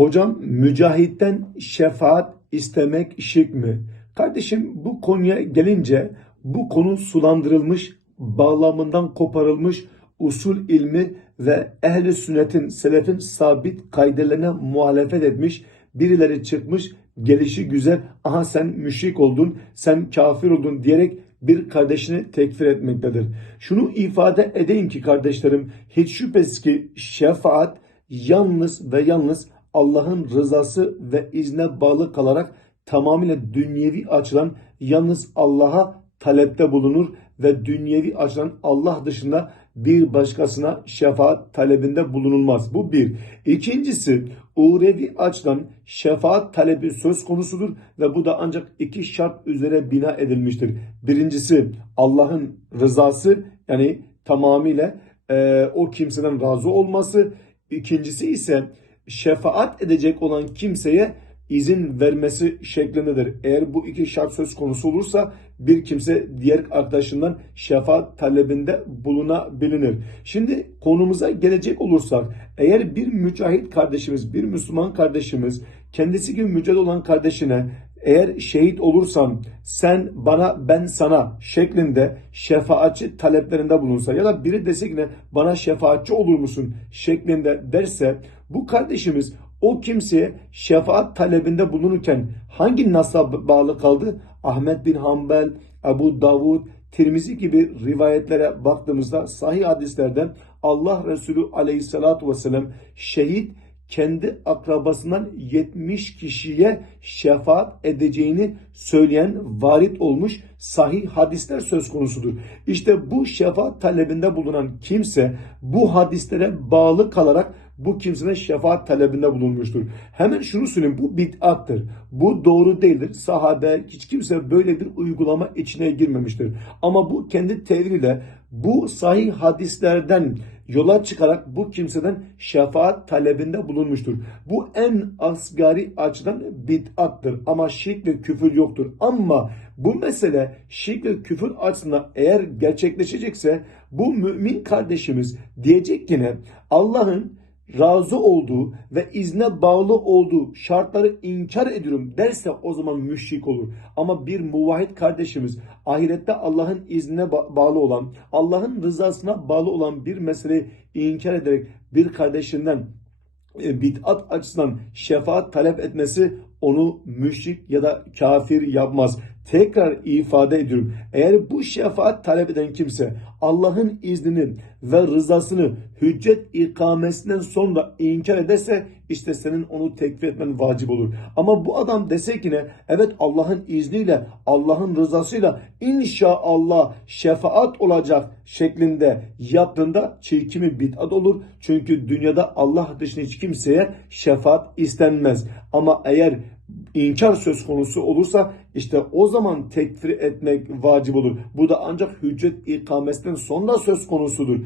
Hocam mücahitten şefaat istemek şirk mi? Kardeşim bu konuya gelince bu konu sulandırılmış, bağlamından koparılmış usul ilmi ve ehli sünnetin, selefin sabit kaidelerine muhalefet etmiş birileri çıkmış gelişi güzel aha sen müşrik oldun, sen kafir oldun diyerek bir kardeşini tekfir etmektedir. Şunu ifade edeyim ki kardeşlerim hiç şüphesiz ki şefaat yalnız ve yalnız Allah'ın rızası ve izne bağlı kalarak tamamıyla dünyevi açıdan yalnız Allah'a talepte bulunur ve dünyevi açıdan Allah dışında bir başkasına şefaat talebinde bulunulmaz. Bu bir. İkincisi uğrevi açıdan şefaat talebi söz konusudur ve bu da ancak iki şart üzere bina edilmiştir. Birincisi Allah'ın rızası yani tamamıyla e, o kimseden razı olması. İkincisi ise şefaat edecek olan kimseye izin vermesi şeklindedir. Eğer bu iki şart söz konusu olursa bir kimse diğer arkadaşından şefaat talebinde bulunabilir. Şimdi konumuza gelecek olursak eğer bir mücahit kardeşimiz, bir Müslüman kardeşimiz kendisi gibi mücahit olan kardeşine eğer şehit olursam sen bana ben sana şeklinde şefaatçi taleplerinde bulunsa ya da biri dese ki bana şefaatçi olur musun şeklinde derse bu kardeşimiz o kimseye şefaat talebinde bulunurken hangi nasla bağlı kaldı? Ahmet bin Hanbel, Ebu Davud, Tirmizi gibi rivayetlere baktığımızda sahih hadislerden Allah Resulü aleyhissalatu vesselam şehit kendi akrabasından 70 kişiye şefaat edeceğini söyleyen varit olmuş sahih hadisler söz konusudur. İşte bu şefaat talebinde bulunan kimse bu hadislere bağlı kalarak bu kimsenin şefaat talebinde bulunmuştur. Hemen şunu söyleyeyim bu bid'attır. Bu doğru değildir. Sahabe hiç kimse böyle bir uygulama içine girmemiştir. Ama bu kendi tevriyle bu sahih hadislerden yola çıkarak bu kimseden şefaat talebinde bulunmuştur. Bu en asgari açıdan bid'attır ama şirk ve küfür yoktur. Ama bu mesele şirk ve küfür açısından eğer gerçekleşecekse bu mümin kardeşimiz diyecek ki ne? Allah'ın razı olduğu ve izne bağlı olduğu şartları inkar ediyorum derse o zaman müşrik olur. Ama bir muvahhid kardeşimiz ahirette Allah'ın iznine ba- bağlı olan, Allah'ın rızasına bağlı olan bir meseleyi inkar ederek bir kardeşinden e, bid'at açısından şefaat talep etmesi onu müşrik ya da kafir yapmaz. Tekrar ifade ediyorum. Eğer bu şefaat talep eden kimse Allah'ın iznini ve rızasını hüccet ikamesinden sonra inkar ederse işte senin onu tekfir etmen vacip olur. Ama bu adam dese ki ne? Evet Allah'ın izniyle, Allah'ın rızasıyla inşallah şefaat olacak şeklinde yaptığında çirkimi bid'at olur. Çünkü dünyada Allah dışında hiç kimseye şefaat istenmez. Ama eğer inkar söz konusu olursa işte o zaman tekfir etmek vacip olur. Bu da ancak hüccet ikamesinden sonra söz konusudur.